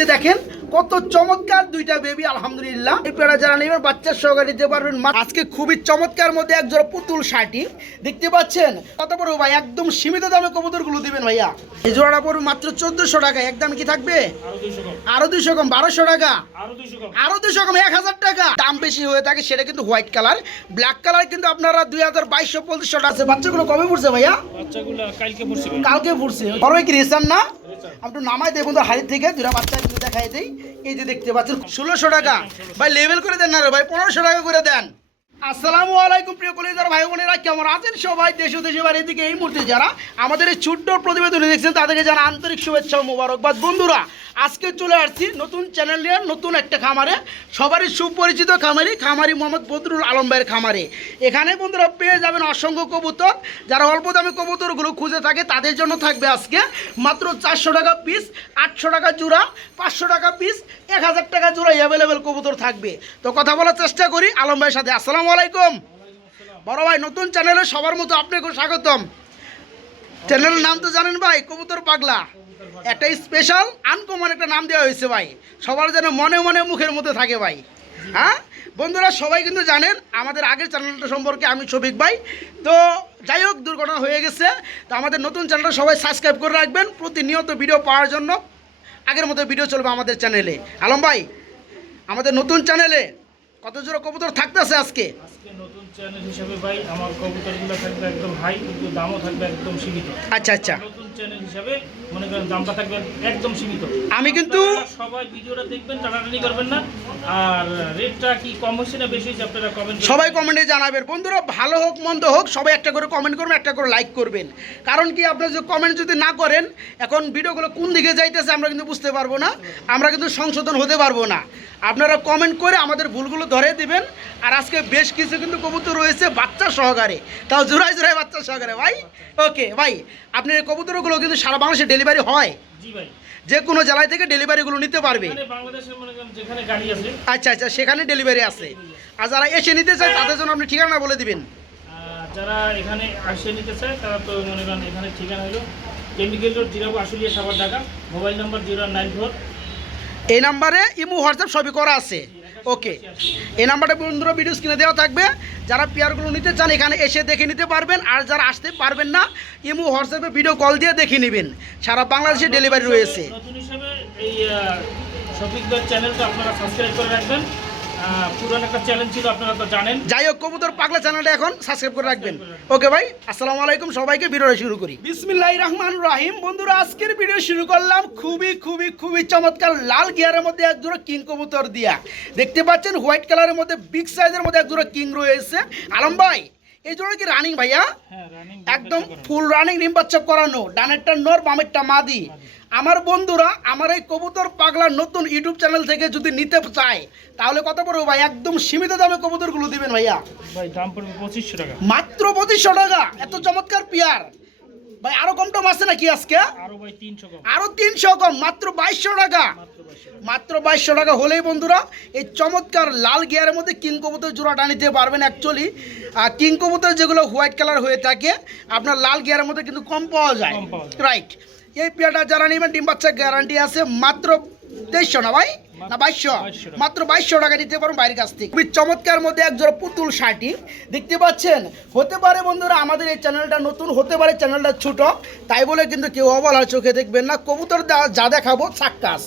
যে দেখেন কত চমৎকার দুইটা বেবি আলহামদুলিল্লাহ। এই পেয়ারা যারা নেবেন বাচ্চার সহকারে নিতে পারবেন। আজকে খুবই চমৎকার মধ্যে এক জোড়া পুতুল শার্টি দেখতে পাচ্ছেন। কত পড়বে ভাই? একদম সীমিত দামে কবুতরগুলো দিবেন ভাইয়া। এই জোড়াটা পড়বে মাত্র 1400 টাকা। একদম কি থাকবে? আরো 200 কম 1200 টাকা, আরো 200 কম 1000 টাকা। দাম বেশি হয়ে থাকে সেটা কিন্তু হোয়াইট কালার। ব্ল্যাক কালার কিন্তু আপনারা 2200-2500 টাকা আছে। বাচ্চাগুলো কবে পড়ছে ভাইয়া? বাচ্চাগুলো কালকে পড়ছে। বড় কি রেসান না? আপনি নামাই দেবো তো হাড়ি থেকে দুটা বাচ্চা কিন্তু দেখাই দেই। এই যে দেখতে পাচ্ছেন 1600 টাকা। ভাই লেভেল করে দেন না রে ভাই, 1500 টাকা করে দেন। আসসালামু আলাইকুম প্রিয় কলিজার ভাই বোনেরা, কেমন আছেন সবাই? দেশ ও দেশের বাইরে থেকে এই মুহূর্তে যারা আমাদের এই ছোট্ট প্রতিবেদনে দেখছেন তাদেরকে জানা আন্তরিক শুভেচ্ছা ও মোবারকবাদ। বন্ধুরা আজকে চলে আসছি নতুন চ্যানেল নিয়ে, নতুন একটা খামারে, সবারই সুপরিচিত খামারি মোহাম্মদ বদরুল আলম ভাইয়ের খামারে। এখানে বন্ধুরা পেয়ে যাবেন অসংখ্য কবুতর। যারা অল্প দামে কবুতরগুলো খুঁজে থাকে তাদের জন্য থাকবে আজকে মাত্র 400 টাকা পিস, 800 টাকা জোড়া, 500 টাকা পিস, 1000 টাকা জোড়া অ্যাভেলেবেল কবুতর থাকবে। তো কথা বলার চেষ্টা করি আলম ভাইয়ের সাথে। আসসালামু আলাইকুম বড় ভাই, নতুন চ্যানেলে সবার মতো আপনাকে স্বাগতম। চ্যানেলের নাম তো জানেন ভাই, কবুতর পাগলা। একটা স্পেশাল আনকমন একটা নাম দেওয়া হয়েছে ভাই, সবার যেন মনে মনে মুখের মধ্যে থাকে ভাই। হ্যাঁ বন্ধুরা সবাই কিন্তু জানেন আমাদের আগের চ্যানেলটা সম্পর্কে, আমি শফিক ভাই। তো যাই হোক, দুর্ঘটনা হয়ে গেছে। তো আমাদের নতুন চ্যানেলটা সবাই সাবস্ক্রাইব করে রাখবেন প্রতিনিয়ত ভিডিও পাওয়ার জন্য। আগের মতো ভিডিও চলবে আমাদের চ্যানেলে। আলম ভাই, আমাদের নতুন চ্যানেলে কত জোড়া কবুতর থাকতেছে আজকে? নতুন চ্যানেল হিসেবে ভাই আমার কবুতরগুলো থাকবে একদম হাই, কিন্তু দামও থাকবে একদম সীমিত। আচ্ছা আচ্ছা, নতুন চ্যানেল হিসেবে মনে করেন দামটা থাকবে একদম সীমিত। আমি কিন্তু সবাই ভিডিওটা দেখবেন, টানাটানি করবেন না। আর রেটটা কি কম হয়েছে না বেশি হয়েছে আপনারা কমেন্ট, সবাই কমেন্টে জানাবেন। বন্ধুরা ভালো হোক মন্দ হোক সবাই একটা করে কমেন্ট করবেন, একটা করে লাইক করবেন। কারণ কি, আপনারা যদি কমেন্ট যদি না করেন, এখন ভিডিওগুলো কোন দিকে যাইতেছে আমরা কিন্তু বুঝতে পারবো না, আমরা কিন্তু সংশোধন হতে পারবো না। আপনারা কমেন্ট করে আমাদের ভুলগুলো ধরে দিবেন। আর আজকে বেশ কিছু কিন্তু কবুতর রয়েছে বাচ্চা সহকারে, তাও জোড়ায় জোড়ায় বাচ্চা সহকারে ভাই। ওকে ভাই, আপনার এই কবুতরগুলো কিন্তু সারা বাংলাদেশে ডেলিভারি হয়? জি ভাই, যে কোনো জেলায় থেকে ডেলিভারিগুলো নিতে পারবে? বাংলাদেশের মনে করেন যেখানে গাড়ি আছে। আচ্ছা আচ্ছা, সেখানে ডেলিভারি আছে। আর যারা এসে নিতে চায় তাদের জন্য আপনি ঠিকানা বলে দিবেন। যারা এখানে আসে নিতে চায় তারা তো মনে করেন এখানে ঠিকানা হলো chemical road, Zirabo, Ashulia, Savar, Dhaka. Mobile number 094। এই নাম্বারে ইমো হোয়াটসঅ্যাপ সবই করা আছে। ওকে, এই নাম্বারটা বন্ধুরা ভিডিও স্ক্রিনে দেওয়া থাকবে। যারা পেয়ারগুলো নিতে চান এখানে এসে দেখে নিতে পারবেন। আর যারা আসতে পারবেন না, ইমো হোয়াটসঅ্যাপে ভিডিও কল দিয়ে দেখে নেবেন। সারা বাংলাদেশে ডেলিভারি রয়েছে। নতুন হিসেবে এই শফিক ভাইয়ের চ্যানেলটা আপনারা সাবস্ক্রাইব করে রাখবেন। পুরান একটা চ্যানেল ছিল, আপনারা তো জানেন। যাই হোক, কবুতর পাগলা চ্যানেলটা এখন সাবস্ক্রাইব করে রাখবেন। ওকে ভাই, আসসালামু আলাইকুম সবাইকে। ভিডিওটা শুরু করি। বিসমিল্লাহির রহমানির রহিম। বন্ধুরা আজকের ভিডিও শুরু করলাম খুবই খুবই খুবই চমৎকার লাল গিয়ারের মধ্যে এক জোড়া কিং কবুতর দিয়া। দেখতে পাচ্ছেন হোয়াইট কালারের মধ্যে বিগ সাইজের মধ্যে এক জোড়া কিং রয়েছে। আলম ভাই, এই জোড়া কি রানিং ভাইয়া? একদম ফুল রানিং, ডিম বাচ্চা করানো। ডানেরটা নর, বামেরটা মাদি। আমার বন্ধুরা আমার এই কবুতর পাগলার নতুন ইউটিউব চ্যানেল থেকে যদি নিতে চায় তাহলে কত পড়বে ভাই? একদম সীমিত দামে কবুতরগুলো দিবেন ভাইয়া। ভাই দাম পড়বে 2500 টাকা, মাত্র 2500 টাকা। এত চমৎকার পেয়ার ভাই, আরো কম টম আছে নাকি আজকে? আরো ভাই 300 কম, আরো 300 কম, মাত্র 2200 টাকা। মাত্র 2200 টাকা হলেই বন্ধুরা এই চমৎকার লাল গিয়ারের মধ্যে কিং কবুতর জোড়াটা নিতে পারবেন। অ্যাকচুয়ালি কিং কবুতর যেগুলো হোয়াইট কালার হয়ে থাকে আপনার লাল গিয়ারের মধ্যে কিন্তু কম পাওয়া যায়, রাইট? এই পেয়ারটা যারা নেবেন ডিম বাচ্চা গ্যারান্টি আছে। মাত্র 2300 না ভাই, না 2200, মাত্র 2200 টাকা দিতে পারবেন বাইরের কাছ থেকে। খুবই চমৎকার মধ্যে এক জোড়া পুতুল শার্টি দেখতে পাচ্ছেন। হতে পারে বন্ধুরা আমাদের এই চ্যানেলটা নতুন, হতে পারে চ্যানেলটা ছোট, তাই বলে কিন্তু কেউ অবলার চোখে দেখবেন না। কবুতর যা দেখাবো সাক্কাস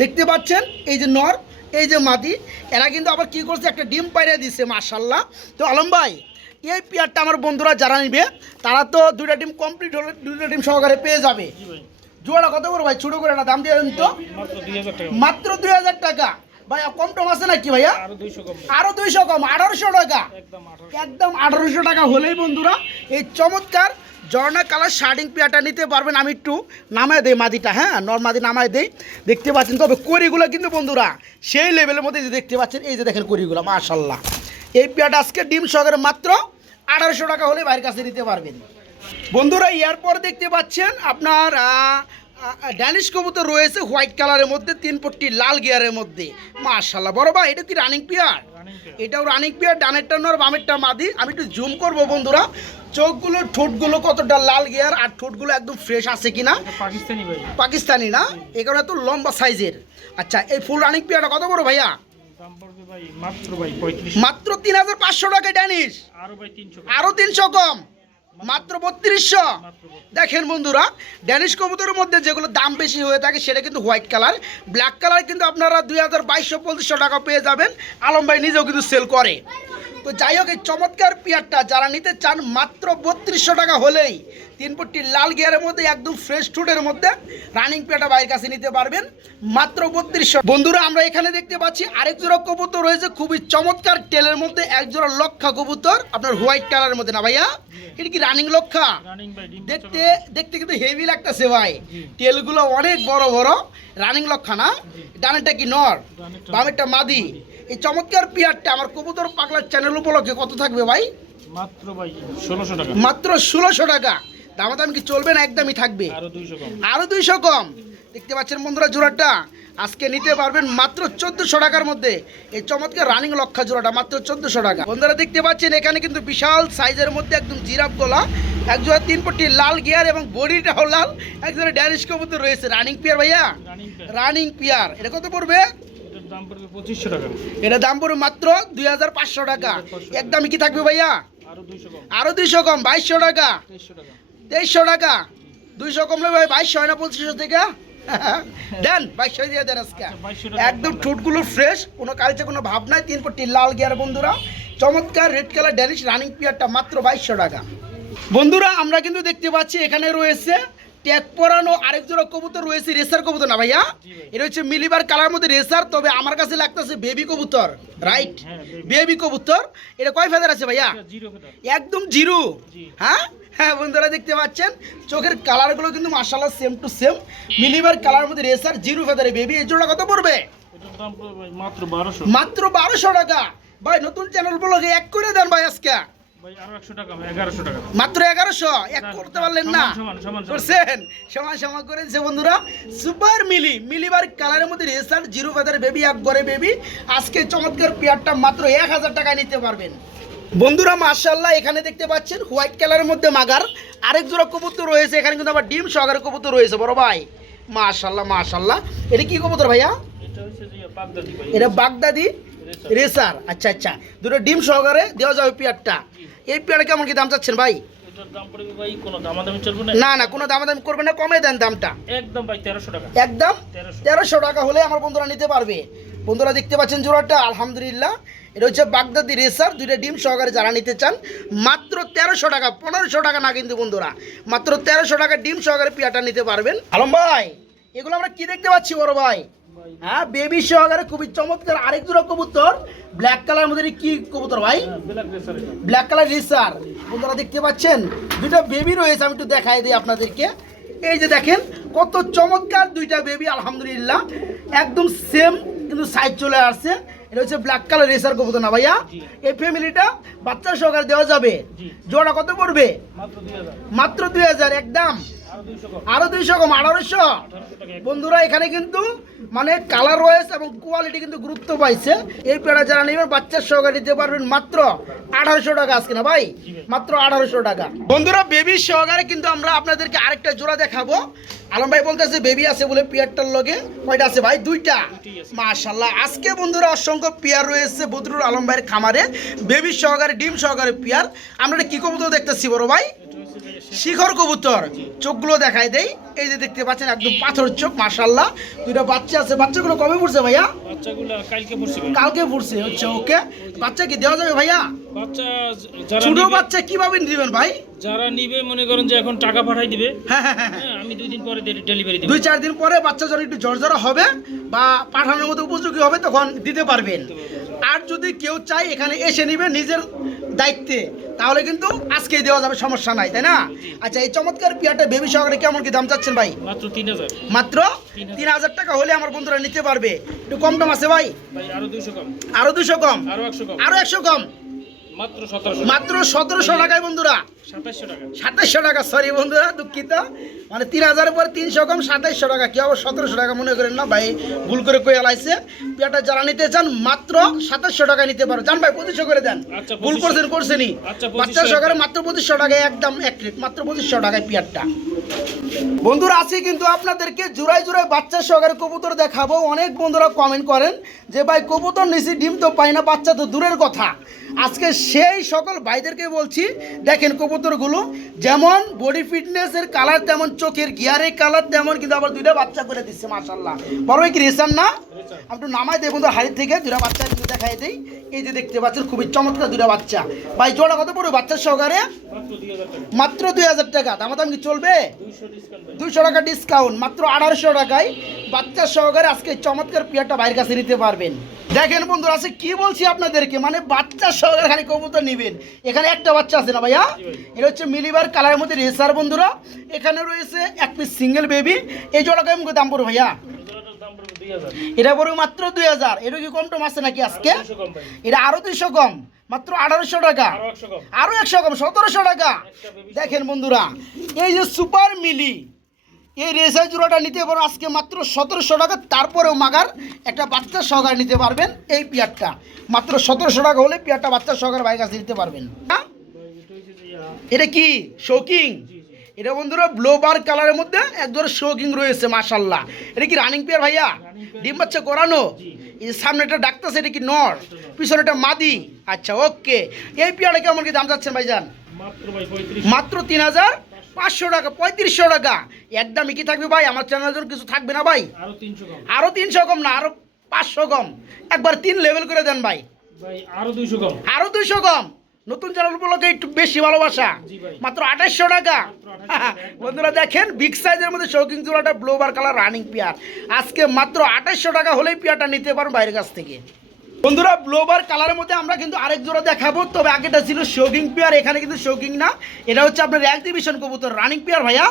দেখতে পাচ্ছেন। এই যে নর, এই যে মাদি, এরা কিন্তু আবার কি করছে, একটা ডিম পাইরে দিছে মাশাআল্লাহ। তো আলম ভাই, এই পেয়ারটা আমার বন্ধুরা যারা নিবে তারা তো দুইটা ডিম কমপ্লিট হলে দুইটা ডিম সহকারে পেয়ে যাবে। জোড়া কত করে ভাই? ছোট করে না দাম দিয়ে দেন তো। মাত্র 2000 টাকা ভাই। কম টম আছে নাকি ভাইয়া? আরো 200 কম, 1800 টাকা। একদম 1800 টাকা হলেই বন্ধুরা এই চমৎকার জর্না কালার শার্টিং পেয়ারটা নিতে পারবেন। আমি একটু নামায় দেই মাদিটা, হ্যাঁ নর মাদি নামায় দেই। দেখতে পাচ্ছেন তবে কড়িগুলো কিন্তু বন্ধুরা সেই লেভেলের মধ্যে যে দেখতে পাচ্ছেন, এই যে দেখেন কড়িগুলো মাশাআল্লাহ। এই পেয়ারটা আজকে ডিম সহকারে মাত্র 1800 টাকা হলে বাইরের কাছে নিতে পারবেন বন্ধুরা। এরপর দেখতে পাচ্ছেন আপনার ড্যানিশ কবুতর রয়েছে হোয়াইট কালারের মধ্যে 3 পট্টি লাল গিয়ারের মধ্যে। মাশাআল্লাহ বড় ভাই, এটা কি রানিং পেয়ার? Running pair. এটাও রানিং পেয়ার, ডানেরটা নর বামেরটা মাদি। আমি একটু জুম করব বন্ধুরা, চোখগুলো ঠোঁটগুলো কতটা লাল গিয়ার আর ঠোঁটগুলো একদম ফ্রেশ আছে কিনা। এটা পাকিস্তানি ভাই। পাকিস্তানি না, এই কারণে তো লম্বা সাইজের। আচ্ছা, এই ফুল রানিং পেয়ারটা কত বড় ভাইয়া? দাম পড়বে ভাই মাত্র ভাই 35। মাত্র 3500 টাকায় ড্যানিশ। আরো ভাই 300। আরো 300 কম, মাত্র 3200। মাত্র 32। দেখেন বন্ধুরা, ড্যানিশ কবুতরের মধ্যে যেগুলো দাম বেশি হয়ে থাকে সেটা কিন্তু হোয়াইট কালার। ব্ল্যাক কালার কিন্তু আপনারা 2200-2500 টাকা পেয়ে যাবেন। আলম ভাই নিজেও কিন্তু সেল করে। তো যাই হোক, এই চমৎকার পেয়ারটা যারা নিতে চান মাত্র 3200 টাকা হলেই 3 পট্টি লাল গিয়ারের মধ্যে একদম ফ্রেশ টুডের মধ্যে রানিং পেয়ারটা বাইরের কাছে নিতে পারবেন মাত্র 3200। বন্ধুরা, আমরা এখানে দেখতে পাচ্ছি আরেক জোড়া কবুতর রয়েছে খুবই চমৎকার টেলের মধ্যে, এক জোড়া লক্ষা কবুতর আপনার হোয়াইট কালারের মধ্যে না ভাইয়া? এটা কি রানিং লক্ষা? রানিং ভাই ডিম দেখতে দেখতে কিন্তু হেভি লাগতেছে ভাই, টেলগুলো অনেক বড় বড়। রানিং লক্ষা না? ডানেরটা কি নর, বামেরটা মাদি? এই চমৎকার পেয়ারটা আমার কবুতর পাগলার চ্যানেল উপলক্ষে কত থাকবে ভাই? মাত্র ভাই 1600 টাকা। মাত্র 1600 টাকা। দাম কি চলবে না, একদমই থাকবে? আরো 200 কম। আরো 200 কম। দেখতে পাচ্ছেন বন্ধুরা, জোড়াটা আজকে নিতে পারবেন মাত্র 1400 টাকার মধ্যে। এই চমৎকার রানিং লক্ষা জোড়াটা মাত্র 1400 টাকা। বন্ধুরা দেখতে পাচ্ছেন এখানে কিন্তু বিশাল সাইজের মধ্যে একদম জিরাফ গলা, এক জোড়া 3 পট্টি লাল গিয়ার এবং বডিটাও লাল, এক জোড়া ড্যানিশ কবুতর রয়েছে। রানিং পিয়ার ভাইয়া? Running pair. Running peer. এটা কত পড়বে? এটার দাম পড়বে 2500 টাকা। এটা দাম পড়বে মাত্র 2500 টাকা। একদমই কি থাকবে ভাইয়া? আরো 200 কম। আরো 200 কম, 2200 টাকা। 2300 টাকা। 2300 টাকা। 200 কমলে ভাই 2200 হয় না 2500 থেকে? দেন 2200 দিয়ে দেন আজকে। 2200 টাকা। একদম ঠোঁটগুলো ফ্রেশ, কোনো কালচে কোনো ভাব নাই। 3 পট্টি লাল গিয়ার বন্ধুরা, চমৎকার রেড কালার ড্যানিশ রানিং পিয়ারটা মাত্র 2200 টাকা। বন্ধুরা, আমরা কিন্তু দেখতে পাচ্ছি এখানে রয়েছে ট্যাগ পরানো আরেক জোড়া কবুতর রয়েছে, রেসার কবুতর না ভাইয়া? এটা হচ্ছে মিলিবার কালার মধ্যে রেসার, তবে আমার কাছে লাগতেছে বেবি কবুতর, রাইট? হ্যাঁ, বেবি কবুতর। এটা কয় ফেদার আছে ভাইয়া? এটা জিরো ফেদার। একদম জিরো। জি। হ্যাঁ হ্যাঁ বন্ধুরা দেখতে পাচ্ছেন চোখের কালারগুলো কিন্তু মাশাআল্লাহ সেম টু সেম। মিলিবার কালার মধ্যে রেসার, জিরো ফেদারে বেবি। এই জোড়া কত পড়বে? এটার দাম পড়বে ভাই মাত্র 1200। মাত্র 1200 টাকা। ভাই নতুন চ্যানেল ব্লগে এক করে দেন ভাই আজকে। ভাই আরো 100 টাকা, 1100 টাকা। মাত্র 1100 এক করতে পারলেন না? সমান সমান সমান। করছেন, সমান সমান করে দিচ্ছে বন্ধুরা। সুপার মিলিবার কালারের মধ্যে রেসার, জিরো ফেদার বেবি, এক করে বেবি। আজকে চমৎকার পেয়ারটা মাত্র 1000 টাকায় নিতে পারবেন। বন্ধুরা মাশাআল্লাহ, এখানে দেখতে পাচ্ছেন হোয়াইট কালারের মধ্যে মাগার আরেক জোড়া কবুতর রয়েছে। এখানে কিন্তু আবার ডিম সহকারে কবুতর রয়েছে বড় ভাই। মাশাআল্লাহ মাশাআল্লাহ। এটা কি কবুতর ভাইয়া? এটা হচ্ছে যে বাগদাদি ভাই। এটা বাগদাদি রেসার। আচ্ছা আচ্ছা, দুটো ডিম সহকারে দেওয়া যাবে পেয়ারটা। এই পেয়ারটা কেমন কি দাম চাচ্ছেন ভাই? এটার দাম পড়বে ভাই কোনো দামাদামি চলবে না। না না, কোনো দামাদামি করবেন না, কমে দেন দামটা। একদম ভাই 1300 টাকা। একদম 1300 টাকা হলে আমার বন্ধুরা নিতে পারবে। বন্ধুরা দেখতে পাচ্ছেন জোড়াটা আলহামদুলিল্লাহ, এটা হচ্ছে বাগদাদি রেসার, দুইটা ডিম সহকারে যারা নিতে চান মাত্র 1300 টাকা, 1500 টাকা না কিন্তু বন্ধুরা, মাত্র 1300 টাকা ডিম সহকারে পেয়ারটা নিতে পারবেন। আলম ভাই, এগুলো আমরা কি দেখতে পাচ্ছি বড় ভাই? হ্যাঁ, বেবি সহকারে খুবই চমৎকার আরেক জোড়া কবুতর, ব্ল্যাক কালার মধ্যে। কি কবুতর ভাই? Black racer. এটা ব্ল্যাক কালার রেসার। বন্ধুরা দেখতে পাচ্ছেন দুইটা বেবি রয়েছে, আমি একটু দেখাই দিই আপনাদেরকে। এই যে দেখেন কত চমৎকার দুইটা বেবি, আলহামদুলিল্লাহ একদম সেম কিন্তু সাইজ চলে আসছে। এটা হচ্ছে ব্ল্যাক কালার রেসার কবুতর না ভাইয়া? এই ফ্যামিলিটা বাচ্চা সহকারে দেওয়া যাবে। জোড়া কত পড়বে? মাত্র 2000। মাত্র 2000 একদম। আরো 200 কম। আরো 200 কম, 1800। 1800 টাকা। বন্ধুরা এখানে কিন্তু মানে কালার রয়েছে এবং কোয়ালিটি কিন্তু গুরুত্ব পাইছে। এই পেয়ারা যারা নেবেন বাচ্চার সহকারে দিতে পারবেন মাত্র 1800 টাকা আজকে না ভাই? মাত্র 1800 টাকা। বন্ধুরা বেবি সহকারে কিন্তু আমরা আপনাদেরকে আরেকটা জোড়া দেখাবো। আলম ভাই বলতেছে বেবি আছে বলে পেয়ারটার লগে। কয়টা আছে ভাই? দুইটা। মাশাআল্লাহ, আজকে বন্ধুরা অসংখ্য পেয়ার রয়েছে বদরুল আলম ভাইয়ের খামারে, বেবি সহকারে ডিম সহকারে পেয়ার। আমরা কি কবুতর দেখতেছি বড় ভাই? শিখর কবুতর। চোখগুলো দেখাই দেই, এই যে দেখতে পাচ্ছেন একদম পাথর চোখ। মাশাআল্লাহ, দুইটা বাচ্চা আছে। বাচ্চাগুলো কবে পড়ছে ভাইয়া? বাচ্চাগুলো কালকে পড়ছে ভাই। কালকে পড়ছে। হচ্ছে ওকে। বাচ্চা কি দেওয়া যাবে ভাইয়া? বাচ্চা যারা ছোট নিবে, বাচ্চা কিভাবে দিবেন ভাই? যারা নিবে মনে করেন যে এখন টাকা পাঠাই দিবে। হ্যাঁ হ্যাঁ হ্যাঁ, হ্যাঁ, আমি 2 দিন পরে ডেলিভারি দেব। 2-4 দিন পরে বাচ্চা যখন একটু জর্জরা হবে বা পাঠানোর মতো উপযোগী হবে তখন দিতে পারবেন। আর যদি কেউ চায় এখানে এসে নিবে নিজের দায়িত্বে, তাহলে কিন্তু আজকেই দেওয়া যাবে, সমস্যা নাই, তাই না? আচ্ছা, এই চমৎকার পেয়ারটা বেবি সহকারে কেমন কি দাম চাচ্ছেন ভাই? মাত্র 3000। মাত্র 3000 টাকা হলে আমার বন্ধুরা নিতে পারবে। একটু কম দাম আছে ভাই? ভাই আরো 200 কম। আরো 200 কম, আরো 100 কম। আরো 100 কম, মাত্র 1700। মাত্র 1700 টাকায় বন্ধুরা। 2700 টাকা। 2700 টাকা, সরি বন্ধুরা দুঃখিত। মানে 3000-এর পরে 300 কম 2700 টাকা, কেউ আবার 1700 টাকা মনে করেন না ভাই, ভুল করে কয়ে লাইছে। পেয়ারটা যারা নিতে চান মাত্র 2700 টাকা নিতে পারো। জান ভাই 2500 করে দেন, আচ্ছা, ভুল 2500 করছেনই। আচ্ছা, বাচ্চা 2500 সহকারে মাত্র 2500 টাকায় একদম এক রেট, মাত্র 2500 টাকায় পেয়ারটা। বন্ধুরা আজকে কিন্তু আপনাদেরকে জোড়ায় জোড়ায় বাচ্চা সহকারে কবুতর দেখাবো। অনেক বন্ধুরা কমেন্ট করেন যে ভাই কবুতর নিছি ডিম তো পাই না, বাচ্চা তো দূরের কথা। আজকে সেই সকল ভাইদেরকে বলছি, দেখেন কবুতরগুলো যেমন বডি ফিটনেসের কালার, তেমন চোখের গিয়ারের কালার, তেমন কিন্তু আবার দুইটা বাচ্চা করে দিচ্ছে মাশাআল্লাহ। বড় ভাই কি রেসার না? আমি একটু নামাই দেই বন্ধু হাড়ি থেকে, দুইটা বাচ্চা কিন্তু দেখাই দেই। এই যে দেখতে পাচ্ছেন খুবই চমৎকার দুইটা বাচ্চা। ভাই জোড়া কত পড়বে বাচ্চা সহকারে? মাত্র 2000 টাকা। দাম কি চলবে? 200 টাকা ডিসকাউন্ট, মাত্র 1800 টাকায় বাচ্চা সহকারে আজকে চমৎকার পেয়ারটা বাইরের কাছে নিতে পারবেন। দেখেন বন্ধুরা আছে কি বলছি আপনাদেরকে, মানে বাচ্চা সহকারে খালি কবুতর নেবেন। এখানে একটা বাচ্চা আছে না ভাইয়া, এটা হচ্ছে মিলিবার কালারের মধ্যে রেসার বন্ধুরা। এখানে রয়েছে এক পিস সিঙ্গেল বেবি। এই জোড়া কেমন দাম পড়বে ভাইয়া? এটা পড়বে মাত্র 2000। এটা কি কম টম আছে নাকি আজকে? এটা আরো 200 কম, মাত্র 1800 টাকা। আরো 100 কম, 1700 টাকা। দেখেন বন্ধুরা এই যে সুপার মিলি, এই রেসার জোড়াটা নিতে পারো আজকে মাত্র 1700 টাকা। তারপরেও মাগার একটা বাচ্চা সহকারে নিতে পারবেন। এই পেয়ারটা মাত্র 1700 টাকা হলে পেয়ারটা বাচ্চা সহকারে বাইরের কাছে নিতে পারবেন। এটা কি শৌকিং? এটা বন্ধুরা ব্লোবার কালারের মধ্যে এক ধরনের শৌকিং রয়েছে মাশাআল্লাহ। এটা কি রানিং পেয়ার ভাইয়া? ডিম বাচ্চা করানো? এই সামনে একটা ডাকতেছে, এটা কি নর, পিছনে একটা মাদি? আচ্ছা ওকে। এই পেয়ারটা কেমন কি দাম যাচ্ছেন ভাইজান? মাত্র 3500 টাকা, 3500 টাকা। একদমই কি থাকবে ভাই? আমার চ্যানেলের জন্য কিছু থাকবে না ভাই? আরো 300 কম না, আরো 500 কম, একবার 3 লেভেল করে দেন ভাই। আরো 200 কম, আরো 200 কম। নতুন চ্যানেল উপলক্ষে একটু বেশি ভালোবাসা, মাত্র 2800 টাকা। বন্ধুরা দেখেন বিগ সাইজের মধ্যে শৌকিং জোড়াটা ব্লোবার কালার রানিং পেয়ার আজকে মাত্র 2800 টাকা হলেই পেয়ারটা নিতে পারবেন বাইরের কাছ থেকে। বন্ধুরা ব্লোবার কালারের মধ্যে আমরা কিন্তু আরেক জোড়া দেখাবো, তবে আগেটা ছিল শৌকিং পেয়ার, এখানে কিন্তু শৌকিং না, এটা হচ্ছে আপনার এক্সিবিশন কবুতর রানিং পেয়ার ভাইয়া,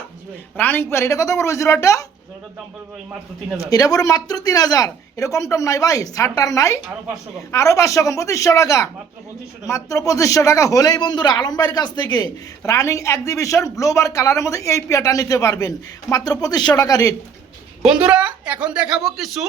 রানিং পেয়ার। এটা কত পড়বে জোড়াটা? এটা পড়বে মাত্র 3000। এরকম টম নাই ভাই, ছাড়টার নাই, আরো 500 কম, 2500 টাকা। মাত্র 2500 টাকা হলেই বন্ধুরা আলম ভাইয়ের কাছ থেকে রানিং এক্সিবিশন ব্লোবার কালারের মধ্যে এই পেয়ারটা নিতে পারবেন, মাত্র 2500 টাকা রেট। বন্ধুরা এখন দেখাবো কিছু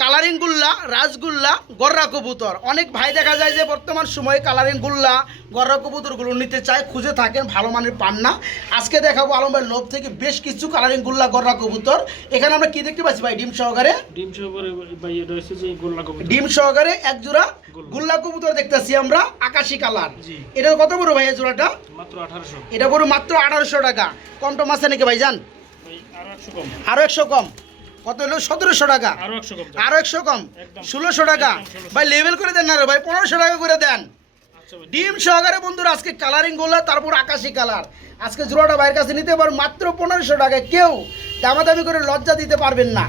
কালারিং গুল্লা, রাজগুল্লা, গররা কবুতর। অনেক ভাই দেখা যায় যে বর্তমান সময়ে কালারিং গুল্লা, গররা কবুতরগুলো নিতে চায়, খুঁজে থাকেন, ভালো মানের পান না। আজকে দেখাবো আলম ভাইয়ের লোভ থেকে বেশ কিছু কালারিং গুল্লা, গররা কবুতর। এখানে আমরা কি দেখতে পাচ্ছি ভাই? ডিম সহকারে, ডিম সহকারে এক জোড়া গুল্লা কবুতর দেখতেছি আমরা, আকাশি কালার। এটা কত বড় ভাই এই জোড়াটা? এটা বড় মাত্র 1800 টাকা। কম টম আছে নাকি ভাইজান? আরো 100 কম, কত হলো? 1700 টাকা। আরো 100 কম, 1600 টাকা। ভাই লেভেল করে দেন না রে ভাই, 1500 টাকা করে দেন। ডিম সহকারে বন্ধুরা আজকে কালারিং গোলা, তারপর আকাশি কালার আজকে জোড়াটা বাইরের কাছে নিতে পারবেন মাত্র 1500 টাকায়। কেউ দামাদামি করে লজ্জা দিতে পারবেন না,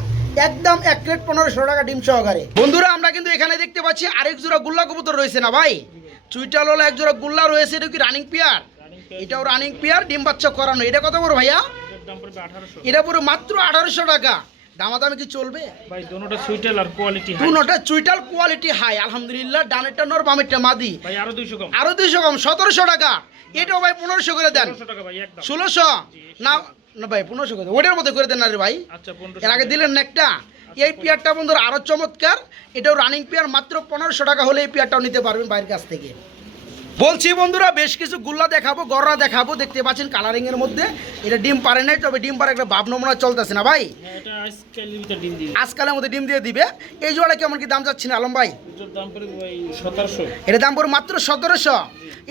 একদম এক প্লেট 1500 টাকা ডিম সহকারে। বন্ধুরা আমরা কিন্তু এখানে দেখতে পাচ্ছি আরেক জোড়া গুল্লা কবুতর রয়েছে না ভাই, চুইটাল হলো এক জোড়া গুল্লা রয়েছে। এটা কি রানিং পেয়ার? এটাও রানিং পেয়ার, ডিম বাচ্চা করানো। এটা কত বড় ভাইয়া? এটা পুরো মাত্র 1800 টাকা। দামাদামি কি চলবে ভাই? দুটোটা সুইটাল আর কোয়ালিটি হাই, দুটোটা চুইটাল কোয়ালিটি হাই আলহামদুলিল্লাহ। ডানেরটা নর, বামেরটা মাদি। ভাই আরো 200 কম, আরো 200 কম, 1700 টাকা। এটাও ভাই 1500 করে দেন। 1600 টাকা ভাই একদম। 1600 না না ভাই 1500 করে দেন, ওটার মধ্যে করে দেন না রে ভাই। আচ্ছা 1500 এর আগে দিলেন না একটা। এই পেয়ারটা বন্ধুরা আরো চমৎকার, এটাও রানিং পেয়ার, মাত্র 1500 টাকা হলে এই পেয়ারটাও নিতে পারবেন বাইরের কাছ থেকে। বলছি বন্ধুরা বেশ কিছু গুল্লা দেখাবো, গররা দেখাবো। দেখতে পাচ্ছেন কালারিং এর মধ্যে। এটা ডিম পারে নাই, তবে ডিম পারে একটা ভাব নমুনা চলতেছে না ভাই, এটা আজকালের ভিতর ডিম দিয়ে, আজকালের মধ্যে ডিম দিয়ে দিবে। এই জোড়া কেমন কি দাম যাচ্ছে না আলম ভাই? এটার দাম পড়বে ভাই 1700। এটা দাম পড়বে মাত্র 1700।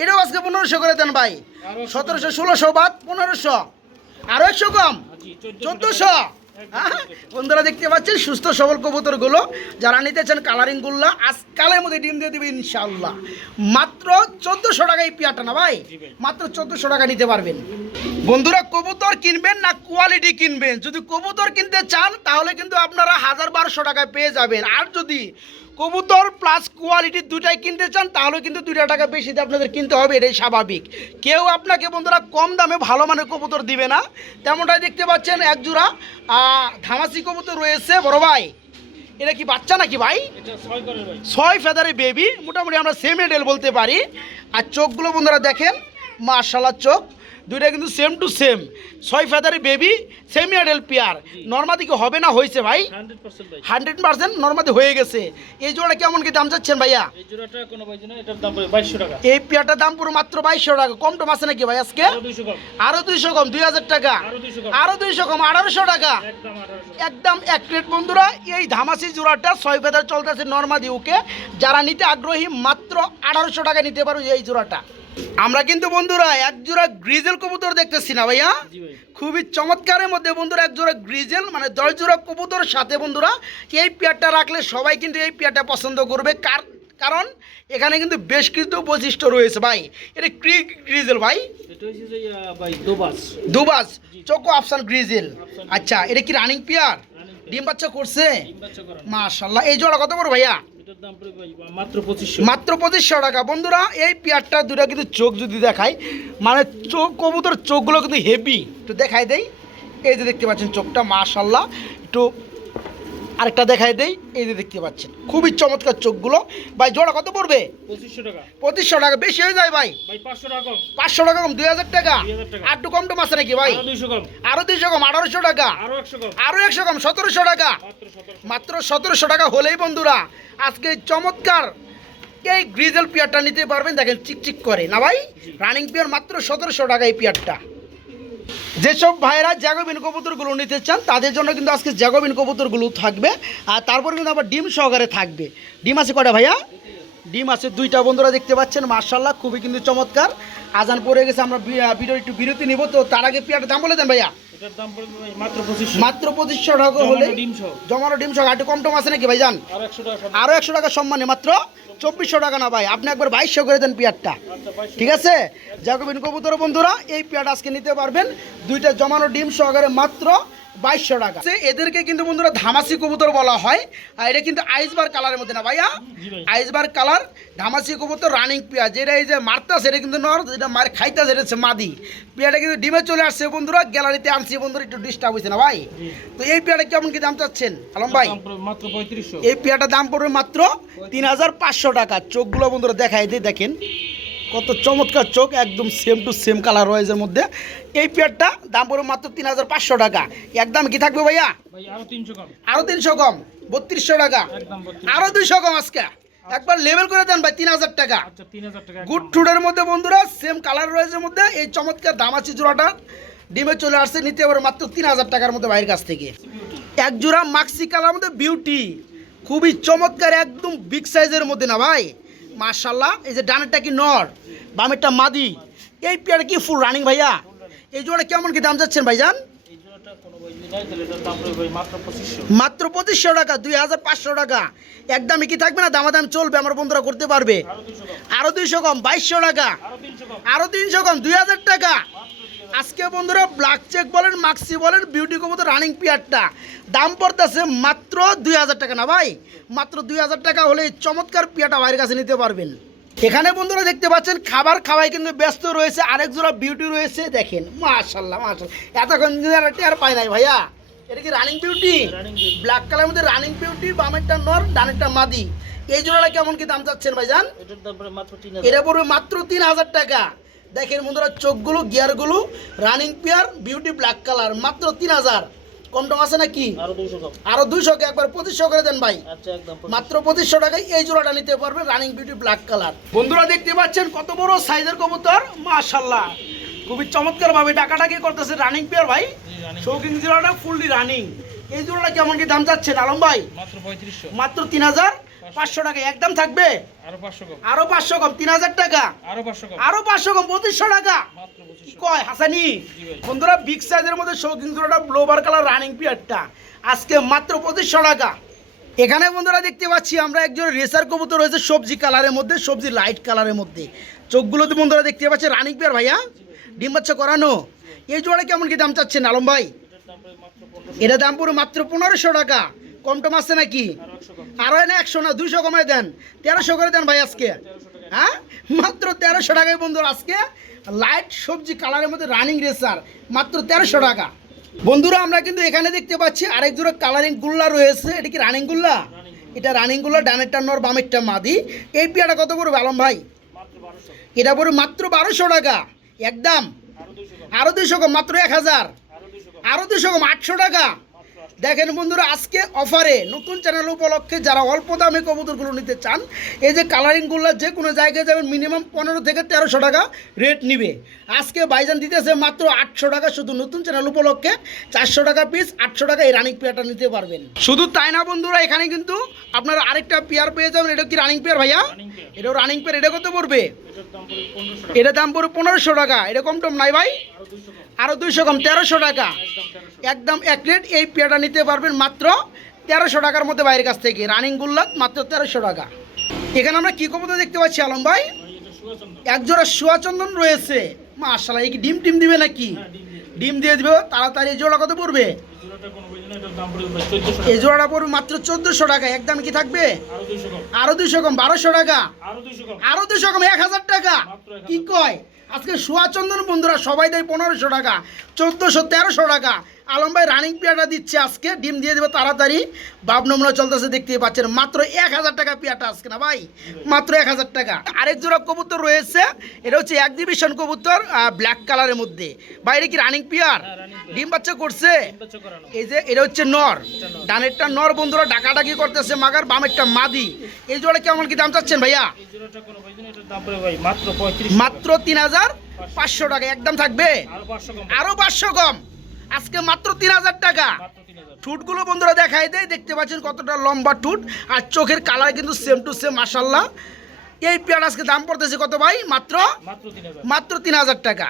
এটাও আজকে 1500 করে দেন ভাই। 1700, 1600 বাদ 1500, আরো 100 কম, 1400। বন্ধুরা দেখতে পাচ্ছেন সুস্থ সবল কবুতরগুলো যারা নিতে চান কালারিং গুল্লা আজকালের মধ্যে ডিম দিয়ে দিবে ইনশাআল্লাহ। মাত্র 1400 টাকা এই পেয়ারটা না ভাই, মাত্র 1400 টাকা নিতে পারবেন। বন্ধুরা কবুতর কিনবেন না কোয়ালিটি কিনবেন? যদি কবুতর কিনতে চান তাহলে কিন্তু আপনারা 1000-1200 টাকায় পেয়ে যাবেন। আর যদি কবুতর প্লাস কোয়ালিটি দুটাই কিনতে চান তাহলে কিন্তু 2 টাকা বেশি দিয়ে আপনাদের কিনতে হবে, এটাই স্বাভাবিক। কেউ আপনাকে বন্ধুরা কম দামে ভালো মানের কবুতর দিবে না। তেমনটাই দেখতে পাচ্ছেন এক জোড়া ধামাসি কবুতর রয়েছে বড় ভাই। এটা কি বাচ্চা নাকি ভাই? এটা 6 করে ভাই, 6 ফেদারে বেবি, মোটামুটি আমরা সেমি ডেল বলতে পারি। আর চোখগুলো বন্ধুরা দেখেন মাশাআল্লাহ, চোখ দুইটা কিন্তু সেম টু সেম 6 ফেদারি বেবি সেমি অ্যাডাল্ট পেয়ার নর্মাদি কি হবে না হয়েছে ভাই 100% ভাই 100% নর্মাদি হয়ে গেছে এই জোড়া কেমন কি দাম চাচ্ছেন ভাইয়া এই জোড়াটা কোনো ভাই না এটার দাম পড়বে 2200 টাকা এই পেয়ারটার দাম পুরো মাত্র 2200 টাকা কম টম আছে নাকি ভাই আজকে আরো 200 কম আরো 200 কম 2000 টাকা আরো 200 কম আরো 200 কম 1800 টাকা একদম 1800 একদম এক প্লেট বন্ধুরা এই ধামাসি জোড়াটা 6 ফেদার চলতেছে নর্মাদি ওকে যারা নিতে আগ্রহী মাত্র 1800 টাকা নিতে পারো এই জোড়াটা আমরা কিন্তু বন্ধুরা এক জোড়া গ্রিজেল কবুতর দেখতেছি না ভাইয়া জি ভাই খুবই চমৎকারের মধ্যে বন্ধুরা এক জোড়া গ্রিজেল মানে 10 জোড়া কবুতর সাথে বন্ধুরা এই পেয়ারটা রাখলে সবাই কিন্তু এই পেয়ারটা পছন্দ করবে কারণ এখানে কিন্তু বেশ কিছু বৈশিষ্ট্য রয়েছে ভাই এটা কি গ্রিজেল ভাই এটা হচ্ছে যে ভাই দুবাস দুবাস চোকো আফসান গ্রিজেল আচ্ছা এটা কি রানিং পেয়ার ডিম বাচ্চা করছে ডিম বাচ্চা করানো মাশাআল্লাহ এই জোড়া কত বড় ভাইয়া এটার দাম পড়বে ভাই মাত্র 2500 মাত্র 2500 টাকা বন্ধুরা এই পেয়ারটা দুটা কিন্তু চোখ যদি দেখাই মানে চোখ কবুতর চোখগুলো কিন্তু হেভি একটু দেখাই দেই এই যে দেখতে পাচ্ছেন চোখটা মাশাআল্লাহ একটু আরেকটা দেখাই দেই এই যে দেখতে পাচ্ছেন খুবই চমৎকার চোখগুলো ভাই জোড়া কত পড়বে 2500 টাকা 2500 টাকা বেশি হয়ে যায় ভাই ভাই 500 টাকা কম 500 টাকা কম 2000 টাকা 2000 টাকা। আর একটু কম টম আছে নাকি ভাই আরো 200 কম আরো 200 কম 1800 টাকা আরো 100 কম আরো 100 কম 1700 টাকা মাত্র 1700 মাত্র 1700 টাকা হলেই বন্ধুরা আজকে চমৎকার এই গ্রিজেল পেয়ারটা নিতে পারবেন দেখেন চিকচিক করে না ভাই রানিং পেয়ার মাত্র 1700 টাকা এই পেয়ারটা যেসব ভাইরা জ্যাকোবিন কবুতরগুলো নিতে চান তাদের জন্য কিন্তু আজকে জ্যাকোবিন কবুতরগুলো থাকবে আর তারপরে কিন্তু আবার ডিম সহকারে থাকবে ডিম আছে কটা ভাইয়া ডিম আছে দুইটা বন্ধুরা দেখতে পাচ্ছেন মার্শাল্লাহ খুবই কিন্তু চমৎকার আজান পড়ে গেছে আমরা ভিডিও একটু বিরতি নিব তো তার আগে পেয়ারটার দাম বলে দেন ভাইয়া এটার দাম পড়বে ভাই মাত্র 2500 মাত্র 2500 টাকা হলে ডিম সহ জমানো ডিম সহ একটু কম টম আছে নাকি ভাইজান আরো 100 টাকা আরো 100 টাকা সম্মানে মাত্র 2400 টাকা না ভাই আপনি একবার 2200 করে দেন পেয়ারটা আচ্ছা 2200 ঠিক আছে জ্যাকোবিন কবুতর বন্ধুরা এই পেয়ারটা আজকে নিতে পারবেন দুইটা জমানো ডিম সহকারে মাত্র 2200 টাকা এদেরকে কিন্তু বন্ধুরা ধামাসি কবুতর বলা হয় আর এটা কিন্তু আইসবার কালারের মধ্যে না ভাইয়া জি ভাই আইসবার কালার ধামাসি কবুতর রানিং পেয়ার যেটা এই যে মারতাছে এটা কিন্তু নর যেটা মার খাইতাছে এটা হচ্ছে মাদি পেয়ারটা কিন্তু ডিমে চলে আসছে বন্ধুরা গ্যালারিতে আনছি বন্ধুরা একটু ডিস্টার্ব হয়েছে না ভাই তো এই পেয়ারটা কেমন কি দাম চাচ্ছেন আলম ভাই দাম পড়বে মাত্র 3500 এই পেয়ারটার দাম পড়বে মাত্র 3500 টাকা চোখগুলো বন্ধুরা দেখাই দিয়ে দেখেন কত চমৎকার চোখ একদম সেম টু সেম কালার রয়েছে মধ্যে এই পেয়ারটা দাম পড়বে মাত্র 3500 টাকা একদম কি থাকবে ভাইয়া ভাই আরো 300 কম আরো 300 কম 3200 টাকা একদম 3200 আরো 200 কম আজকে একবার লেভেল করে দেন ভাই 3000 টাকা আচ্ছা 3000 টাকা গুড টুডের মধ্যে বন্ধুরা সেম কালার রয়েছে মধ্যে এই চমৎকার দামাচি জোড়াটা ডিমে চলে আসছে নিতে পারে মাত্র 3000 টাকার মধ্যে বাইরের কাছ থেকে এক জোড়া মাক্সি কালার মধ্যে বিউটি খুবই চমৎকার একদম বিগ সাইজের মধ্যে না ভাই মাশাল্লাহ এই যে ডানেরটা কি নর বামেরটা মাদি এই পেয়ারটা কি ফুল রানিং ভাইয়া এই জোড়া কেমন কি দাম যাচ্ছেন ভাইজান এই জোড়াটা কোনো ভাই নাই তাহলে এটার দাম পড়বে ভাই মাত্র 2500 মাত্র 2500 টাকা 2500 টাকা একদমই কি থাকবে না দামাদাম চলবে আমার বন্ধুরা করতে পারবে আরো 200 কম আরো 200 কম 2200 টাকা আরো 300 কম আরো 300 কম 2000 টাকা আজকে বন্ধুরা ব্ল্যাক চেক বলেন মাক্সি বলেন বিউটি কবুতর রানিং পেয়ারটা দাম পড়তেছে মাত্র 2000 টাকা না ভাই মাত্র 2000 টাকা হলে এই চমৎকার পেয়ারটা বাইরের কাছে নিতে পারবেন এখানে বন্ধুরা দেখতে পাচ্ছেন খাবার খাওয়াই কিন্তু ব্যস্ত রয়েছে আরেক জোড়া বিউটি রয়েছে দেখেন মাশাআল্লাহ মাশাআল্লাহ এতক্ষণ আর পাই নাই ভাইয়া এটা কি running beauty running beauty black কালারের মধ্যে রানিং বিউটি বামেরটা নর ডানেরটা মাদি এই জোড়াটা কেমন কি দাম চাচ্ছেন ভাইজান এটার দাম পড়বে মাত্র 3000 এটা পড়বে মাত্র 3000 টাকা দেখেন বন্ধুরা চোখগুলো গিয়ারগুলো running pair beauty black colour মাত্র 3000 কম টম আছে নাকি আরো 200 কম আরো 200 কে একবার 2500 করে দেন ভাই আচ্ছা একদম মাত্র 2500 টাকায় এই জোড়াটা নিতে পারবেন রানিং বিউটি ব্ল্যাক কালার বন্ধুরা দেখতে পাচ্ছেন কত বড় সাইজের কবুতর মাশাআল্লাহ খুবই চমৎকার ভাবে ডাকাডাকি করতেছে রানিং পেয়ার ভাই শৌকিং জোড়াটা ফুললি রানিং এই জোড়াটা কেমন কি দাম যাচ্ছেন আলম ভাই মাত্র 3500 মাত্র 3500 টাকা একদম থাকবে আরো 500 কম আরো 500 কম 3000 টাকা আরো 500 কম আরো 500 কম 2500 টাকা মাত্র 2500 কয় হাসানি বন্ধুরা বিগ সাইজের মধ্যে শৌকিং জোড়াটা ব্লোবার কালার রানিং পেয়ারটা আজকে মাত্র 2500 টাকা এখানে বন্ধুরা দেখতে পাচ্ছি আমরা একজন রেসার কবুতর রয়েছে সবজি কালারের মধ্যে সবজি লাইট কালারের মধ্যে চোখগুলোতে বন্ধুরা দেখতে পাচ্ছি রানিং পেয়ার ভাইয়া ডিম বাচ্চা করানো এই জোড়া কেমন কি দাম চাচ্ছেন আলম ভাই এটা দাম পুরো মাত্র 1500 টাকা কম টম আছে নাকি আরো না 100 না 200 কমাই দেন 1300 করে দেন ভাই আজকে হ্যাঁ মাত্র 1300 টাকায় বন্ধুরা আজকে লাইট সবজি কালারের মধ্যে রানিং রেসার মাত্র 1300 টাকা বন্ধুরা আমরা কিন্তু এখানে দেখতে পাচ্ছি আরেক জোড়া কালারিং গুল্লা রয়েছে এটা কি রানিং গুল্লা এটা রানিং গুল্লা ডানেরটা নর বামেরটা মাদি এই পেয়ারটা কত পড়বে আলম ভাই মাত্র 1200 এটা পড়বে মাত্র 1200 টাকা একদম আরো 200 কম, মাত্র 1000, আরো 200 কম, আরো 200 কম, 800 টাকা। মাত্র 800 দেখেন বন্ধুরা, আজকে অফারে নতুন চ্যানেল উপলক্ষে যারা অল্প দামে কবুতরগুলো নিতে চান, এই যে কালারিংগুলো যে কোনো জায়গায় যাবেন মিনিমাম 15 থেকে 1300 টাকা রেট নিবে। আজকে ভাইজান দিতেছে মাত্র 800 টাকা, শুধু নতুন চ্যানেল উপলক্ষে 400 টাকা পিস, 800 টাকা এই রানিং পেয়ারটা নিতে পারবেন। শুধু তাই না বন্ধুরা, এখানে কিন্তু আপনারা আরেকটা পেয়ার পেয়ে যাবেন। এটা কি রানিং পেয়ার ভাইয়া? রানিং পেয়ার, এটাও রানিং পেয়ার। এটা কত পড়বে? এটার দাম পড়বে 1500 টাকা, এটা দাম পড়বে 1500 টাকা। এটা কম টম নাই ভাই? আরো 200 কম, আরো 200 কম, 1300 টাকা। একদম 1300, একদম এক রেট। এই পেয়ারটা নিতে পারবেন মাত্র 1300 টাকার মধ্যে বাইরের কাছ থেকে। রানিং গুল্লাত মাত্র 1300 টাকা। এখানে আমরা কি কবুতর দেখতে পাচ্ছি আলম ভাই? ভাই এটা সুগন্ধ, এক জোড়া সুয়াচন্দন রয়েছে, মাশাআল্লাহ। এই কি ডিম টিম দিবে নাকি? হ্যাঁ ডিম দিয়ে, ডিম দিয়ে দিবে তাড়াতাড়ি। এই জোড়া কত পড়বে? এই জোড়াটা কোনো বুঝি না, এটার দাম পড়বে ভাই 1400 এই টাকা, জোড়াটা পড়বে মাত্র 1400 টাকা। একদম কি থাকবে? আরো 200 কম, আরো 200 কম, 1200 টাকা। আরো 200 কম, আরো 200 কম, 1000 টাকা। মাত্র 1000 কি কয়? আজকে সুয়াচন্দন বন্ধুরা সবাই দেয় 1500 টাকা, 1400, 1300 টাকা। আলম ভাই রানিং পেয়ারটা দিচ্ছে আজকে, ডিম দিয়ে দেবে তাড়াতাড়ি। বাপ নমুনা চলতেছে, দেখতেই পাচ্ছেন। মাত্র 1000 টাকা পেয়ারটা আজকে না ভাই, মাত্র 1000 টাকা। আরেক জোড়া কবুতর রয়েছে, এটা হচ্ছে এক্সিবিশন কবুতর, ব্ল্যাক কালারের মধ্যে। বাইরে কি রানিং পেয়ার? হ্যাঁ রানিং পেয়ার, ডিম বাচ্চা করছে। বাচ্চা করানো, এই যে এটা হচ্ছে নর, এটা নর। ডানেরটা নর বন্ধুরা ডাকাডাকি করতেছে, মাগার বামেরটা মাদি। এই জোড়া কেমন কি দাম চাচ্ছেন ভাইয়া? এই জোড়াটা কোনো বুঝি না, এটার দাম পড়বে ভাই মাত্র 3500, মাত্র 3500 টাকা। একদম থাকবে? আরো 500 কম, আরো 500 কম। আজকে মাত্র 3000 টাকা। মাত্র 3000, ঠুটগুলো বন্ধুরা দেখাই দেয়, দেখতে পাচ্ছেন কতটা লম্বা ঠুট, আর চোখের কালার কিন্তু সেম টু সেম, মাশাআল্লাহ। এই পেয়ার আজকে দাম পড়তেছে কত ভাই? মাত্র মাত্র 3000, মাত্র 3000 টাকা।